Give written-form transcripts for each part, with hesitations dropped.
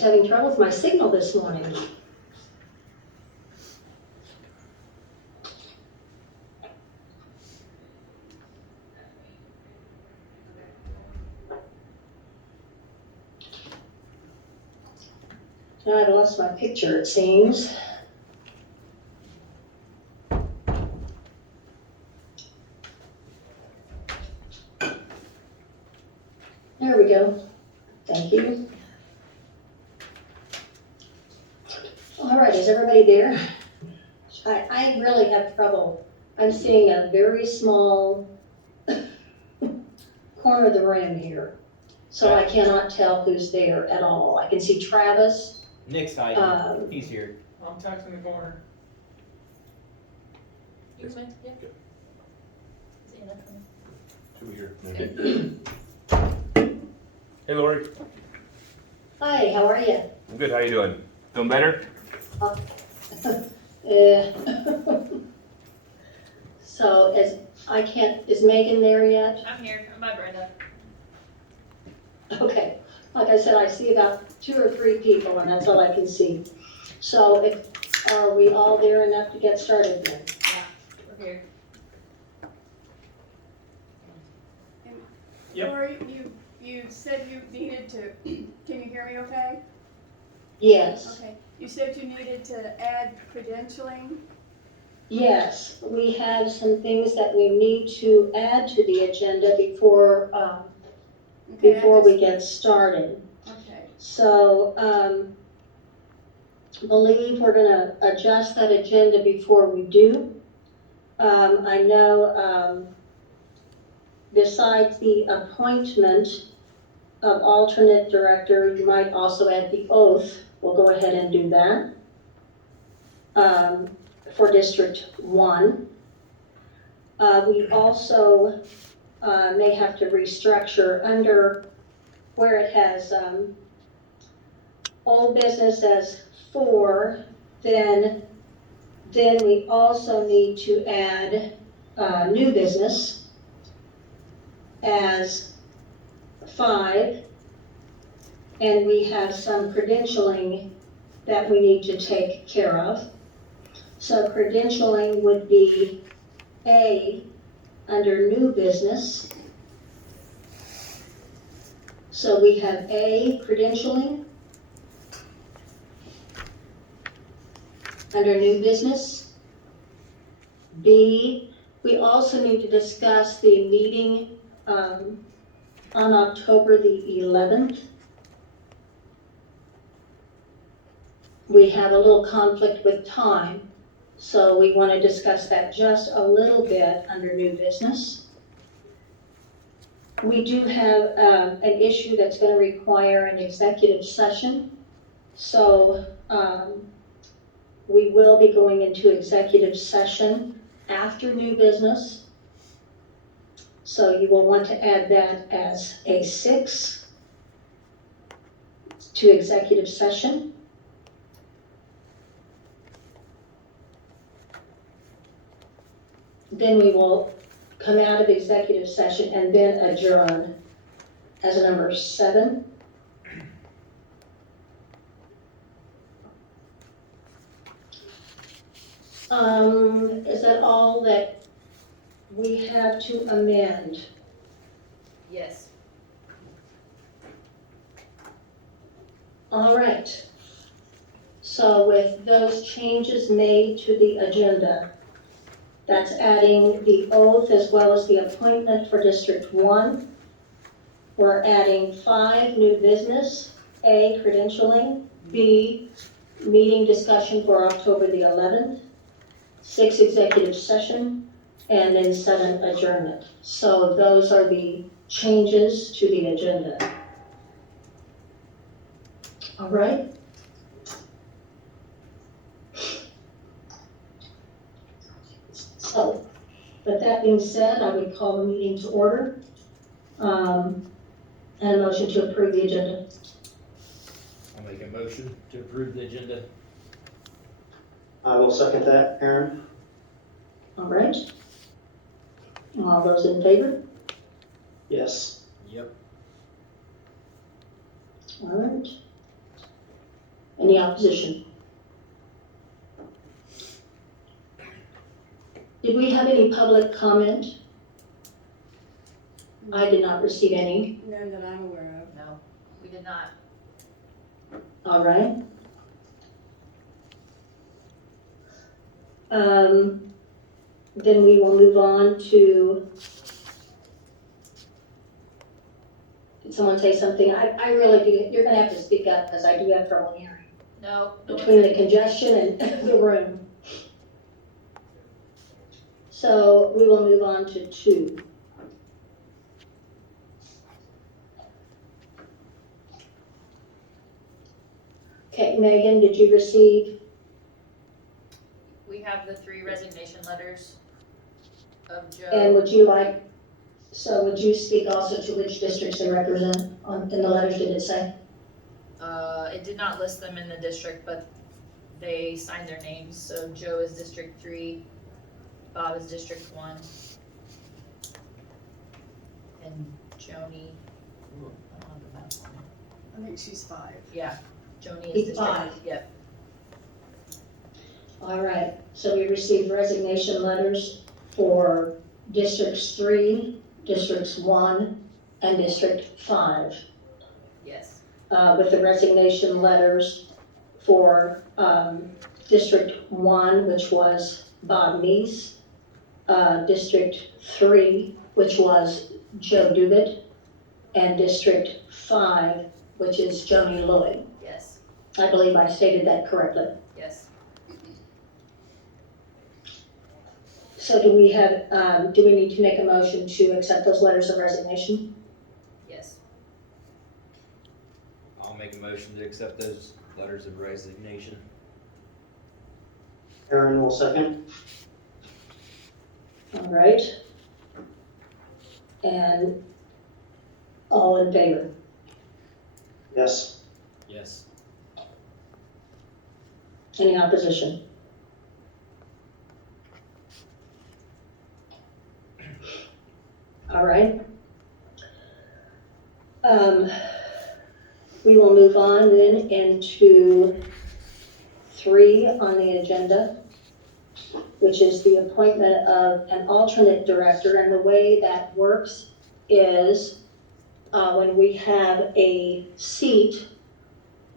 Having trouble with my signal this morning. Now I've lost my picture, it seems. There we go. Thank you. All right, is everybody there? I really have trouble. I'm seeing a very small corner of the room here. So I cannot tell who's there at all. I can see Travis. Nick's hiding. He's here. I'm texting the corner. You can mind? Yeah. Good. Is it enough for me? Two here, maybe. Hey, Lori. Hi, how are you? I'm good. How you doing? Feeling better? So is Megan there yet? I'm here. I'm by Brenda. Okay, like I said, I see about 2 or 3 people and that's all I can see. So are we all there enough to get started then? Yeah, we're here. Yep. Lori, you said you needed to, can you hear me okay? Yes, Okay, you said you needed to add credentialing. yes, we have some things that we need to add to the agenda before we get started. Okay, So, believe we're gonna adjust that agenda before we do. I know, besides the appointment of alternate director, you might also add the oath. We'll go ahead and do that. For District 1. We also, may have to restructure under where it has, old business as 4, then we also need to add, new business as 5, and we have some credentialing that we need to take care of. So credentialing would be A under new business. So we have A, credentialing. Under new business. B, we also need to discuss the meeting on October the 11th. We have a little conflict with time, so we want to discuss that just a little bit under new business. We do have an issue that's going to require an executive session, so we will be going into executive session after new business. So you will want to add that as a 6 to executive session. Then we will come out of executive session and then adjourn as number 7. Is that all that we have to amend? Yes. All right. So with those changes made to the agenda, that's adding the oath as well as the appointment for District 1. We're adding 5 new business, A, credentialing, B, meeting discussion for October the 11th, 6, executive session, and then 7, adjournment. So those are the changes to the agenda. All right. So, with that being said, I would call the meeting to order, and a motion to approve the agenda. I'll make a motion to approve the agenda. I will second that, Aaron. All right. All those in favor? Yes. Yep. All right. Any opposition? Did we have any public comment? I did not receive any. None that I'm aware of. No, we did not. All right. Then we will move on to, did someone say something? I really do, you're gonna have to speak up because I do have trouble hearing. No. No one Between the said- congestion and the room. So we will move on to 2. Okay, Megan, did you receive? We have the 3 resignation letters of And Joe. would you like, so would you speak also to which districts they represent in the letters, did it say? It did not list them in the district, but they signed their names. So Joe is District 3, Bob is District 1. And Joni, ooh, I don't have the map on it. I think she's 5. Yeah, Joni He's is five. District, yep, All right, so we received resignation letters for districts 3, districts 1, and district 5. yes, With the resignation letters for District 1, which was Bob Neese, District 3, which was Joe Duguid, and District 5, which is Joni Lloyd. yes, I believe I stated that correctly. yes. So do we need to make a motion to accept those letters of resignation? Yes. I'll make a motion to accept those letters of resignation. Aaron will second. All right. And all in favor? Yes. Yes. Any opposition? All right. We will move on then into 3 on the agenda, which is the appointment of an alternate director. And the way that works is when we have a seat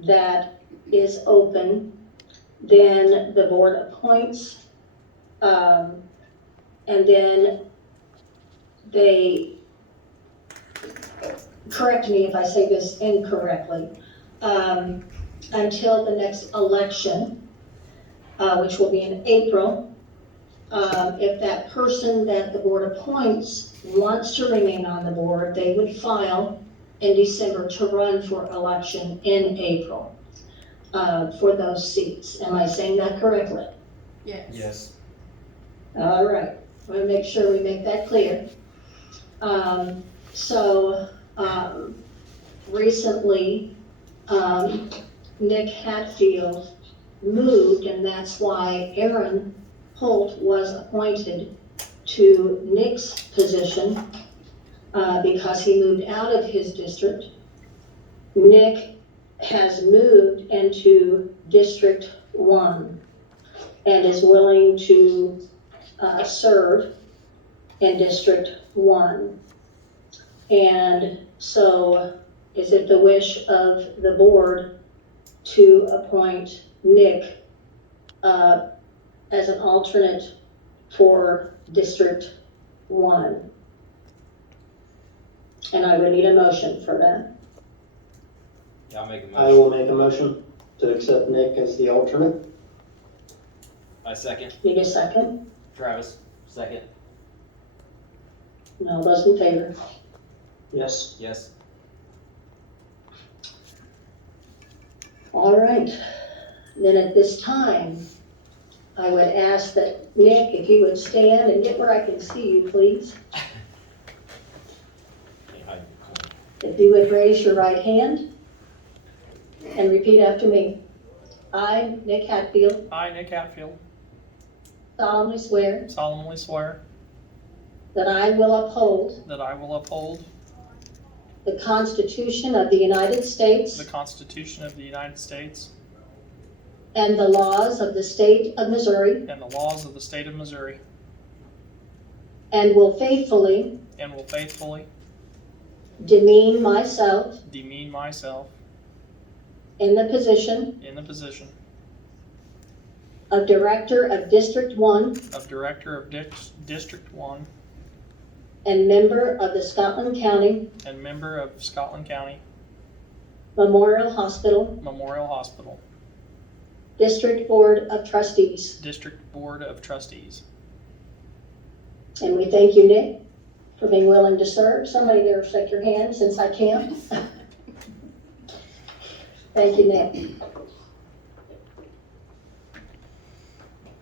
that is open, then the board appoints, and then they, correct me if I say this incorrectly, until the next election, which will be in April, if that person that the board appoints wants to remain on the board, they would file in December to run for election in April for those seats. Am I saying that correctly? Yes. Yes. All right, I want to make sure we make that clear. Recently, Nick Hatfield moved, and that's why Aaron Holt was appointed to Nick's position, because he moved out of his district. Nick has moved into District 1 and is willing to serve in District 1. And so is it the wish of the board to appoint Nick as an alternate for District 1? And I would need a motion for that. Yeah, I'll make a I motion. will make a motion to accept Nick as the alternate. I second. Need a second? Travis, second. No, those in favor? Yes. Yes. All right. Then at this time, I would ask that Nick, if you would stand and get where I can see you, please. If you would raise your right hand and repeat after me. I, Nick Hatfield, I, Nick Hatfield, solemnly swear solemnly swear that I will uphold that I will uphold the Constitution of the United the States Constitution of the United States and the laws of the state of Missouri, and the laws of the state of Missouri, and will faithfully and will faithfully demean myself demean myself in the position in the position of Director of District 1 of Director of District 1 and member of the Scotland County and member of Scotland County Memorial Hospital Memorial Hospital District Board of Trustees. District Board of Trustees. And we thank you, Nick, for being willing to serve. Somebody there shake your hand since I can't. Thank you, Nick.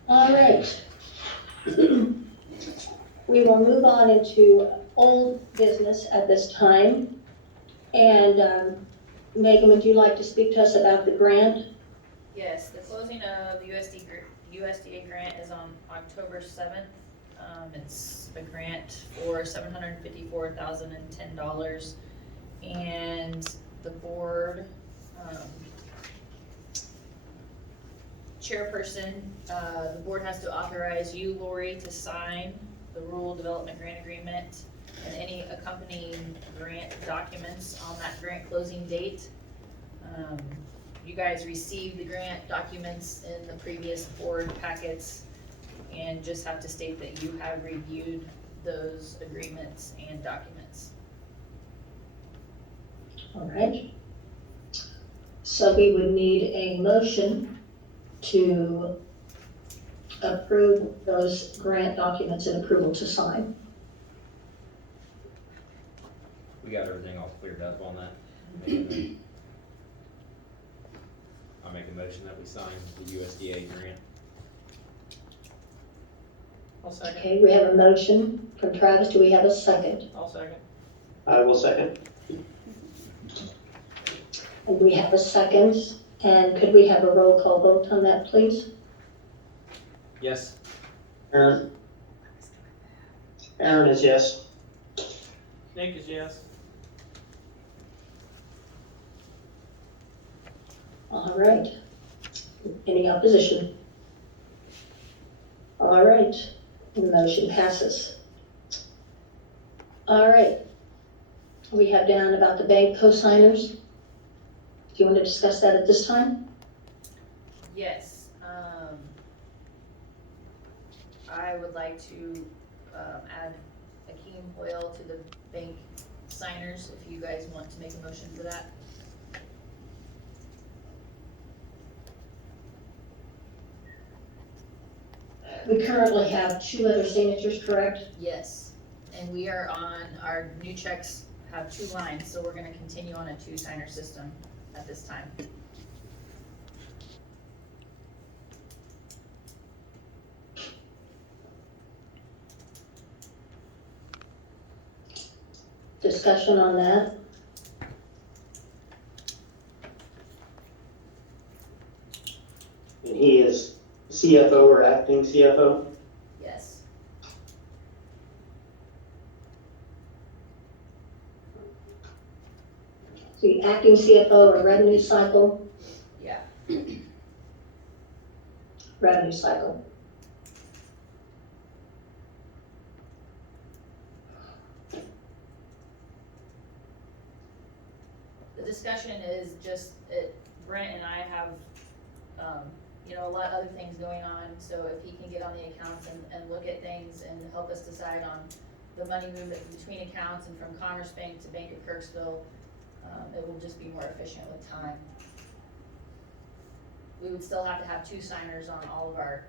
All right. We will move on into old business at this time. And Megan, would you like to speak to us about the grant? Yes, the closing of the USDA grant is on October 7th. It's a grant for $754,010. And the board, chairperson, the board has to authorize you, Lori, to sign the rural development grant agreement and any accompanying grant documents on that grant closing date. You guys received the grant documents in the previous board packets and just have to state that you have reviewed those agreements and documents. All right. So we would need a motion to approve those grant documents and approval to sign. We got everything all cleared up on that. I'll make a motion that we sign the USDA grant. I'll second. Okay, we have a motion from Travis. Do we have a second? I'll second. I will second. And we have a second. And could we have a roll call vote on that, please? Yes. Aaron? Aaron is yes. Nick is yes. All right. Any opposition? All right. The motion passes. All right. We have down about the bank co-signers. Do you want to discuss that at this time? Yes, I would like to, add Akeem Hoyle to the bank signers, if you guys want to make a motion for that. We currently have 2 other signatures, correct? Yes, and we are on, our new checks have 2 lines, so we're gonna continue on a 2-signer system at this time. Discussion on that? And he is CFO or acting CFO? Yes. The acting CFO or revenue cycle? Yeah. Revenue cycle. The discussion is just, Brent and I have, a lot of other things going on, so if he can get on the accounts and look at things and help us decide on the money movement between accounts and from Commerce Bank to Bank of Kirksville, it will just be more efficient with time. We would still have to have 2 signers on all of our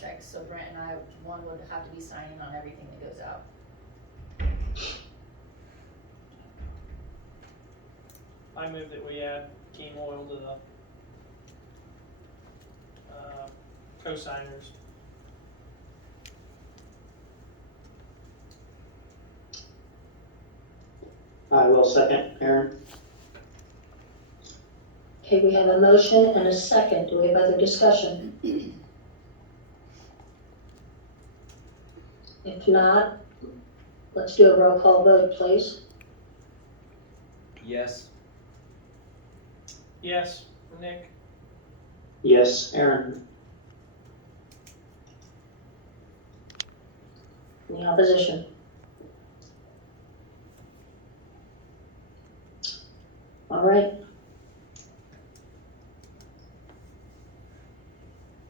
checks, so Brent and I, one would have to be signing on everything that goes out. I move that we add Keen Oil to the co-signers. I will second, Aaron. Okay, we have a motion and a second. Do we have other discussion? If not, let's do a roll call vote, please. Yes. Yes, Nick. Yes, Aaron. Any opposition? All right.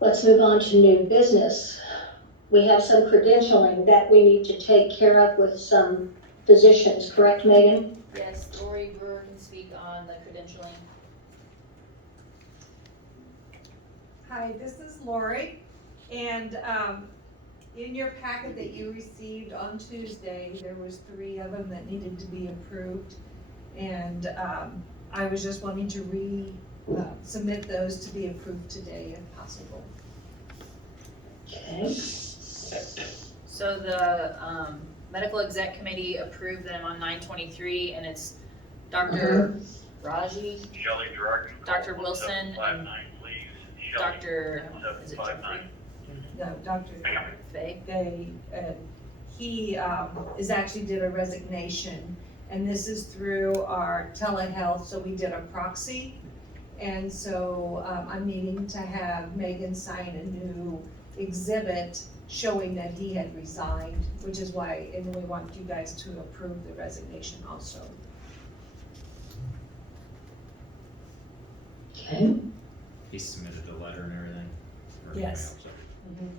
Let's move on to new business. We have some credentialing that we need to take care of with some physicians, correct, Megan? Yes, Lori Brewer can speak on the credentialing. Hi, this is Lori, and in your packet that you received on Tuesday, there was 3 of them that needed to be approved. And I was just wanting to submit those to be approved today if possible. Okay. So the medical exec committee approved them on 9/23, and it's Dr. Raji, Shelley Gerard. Dr. Wilson, and 759, please. Shelley, Dr. Is it 759. Jeffrey? No, Dr. Faye? He is actually did a resignation, and this is through our telehealth, so we did a proxy. And so I'm needing to have Megan sign a new exhibit showing that he had resigned, which is why, and we want you guys to approve the resignation also. Okay. He submitted the letter and everything? Or Yes. email,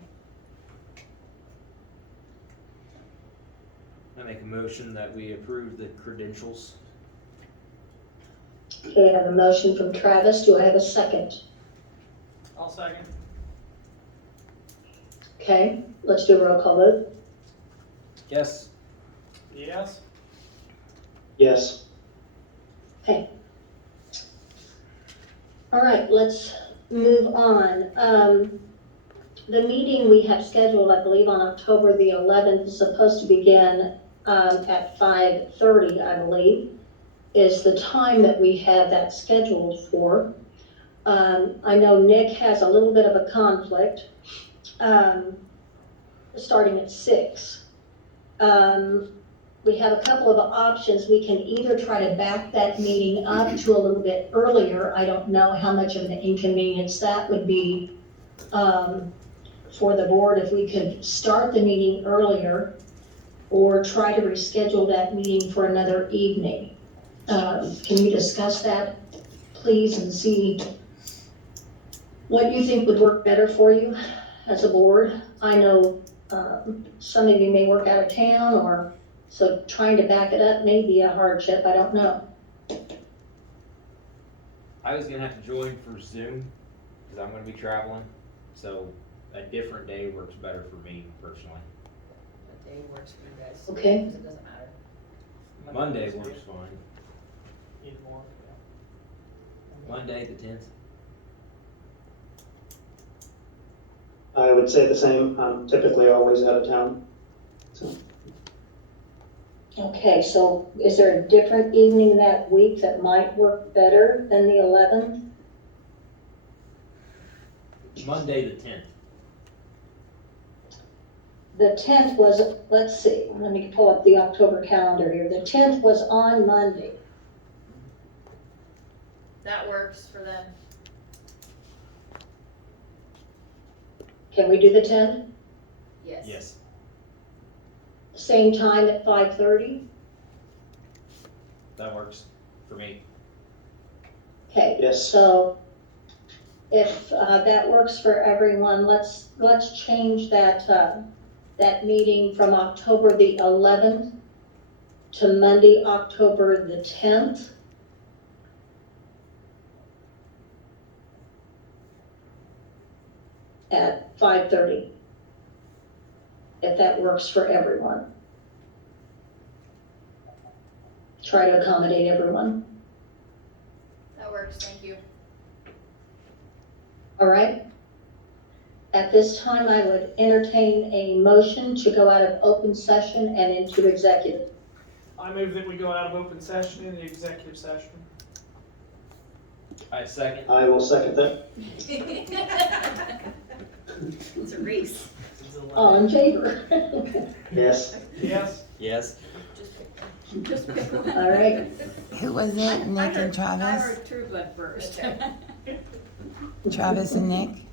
so. I make a motion that we approve the credentials. Okay, I have a motion from Travis. Do I have a second? I'll second. Okay, let's do a roll call vote. Yes. Yes? Yes. All right, let's move on. The meeting we have scheduled, I believe, on October the 11th is supposed to begin at 5:30, I believe, is the time that we have that scheduled for. I know Nick has a little bit of a conflict, starting at 6. We have a couple of options. We can either try to back that meeting up to a little bit earlier. I don't know how much of an inconvenience that would be for the board if we could start the meeting earlier or try to reschedule that meeting for another evening. Can you discuss that, please, and see what you think would work better for you as a board? I know some of you may work out of town, so trying to back it up may be a hardship, I don't know. I was gonna have to join for Zoom, cause I'm gonna be traveling, so a different day works better for me personally. What day works for you guys? Okay. Because it doesn't matter. Monday works fine. Either or, Monday the 10th. I would say the same. I'm typically always out of town. So, Okay, so is there a different evening that week that might work better than the 11th? Monday the 10th. The 10th was, let's see, let me pull up the October calendar here. The 10th was on Monday. That works for them. Can we do the 10th? Yes. Yes. Same time at 5:30? That works for me. Okay. Yes. So if that works for everyone, let's change that meeting from October the 11th to Monday, October the 10th. At 5:30, if that works for everyone. Try to accommodate everyone. That works, thank you. All right? At this time, I would entertain a motion to go out of open session and into executive. I move that we go out of open session in the executive session. I second. I will second that. It's a race. All in favor? Yes. Yes? Yes. Just pick one. All right. Who was it? Nick and I Travis? heard True Blood first. Okay. Travis and Nick.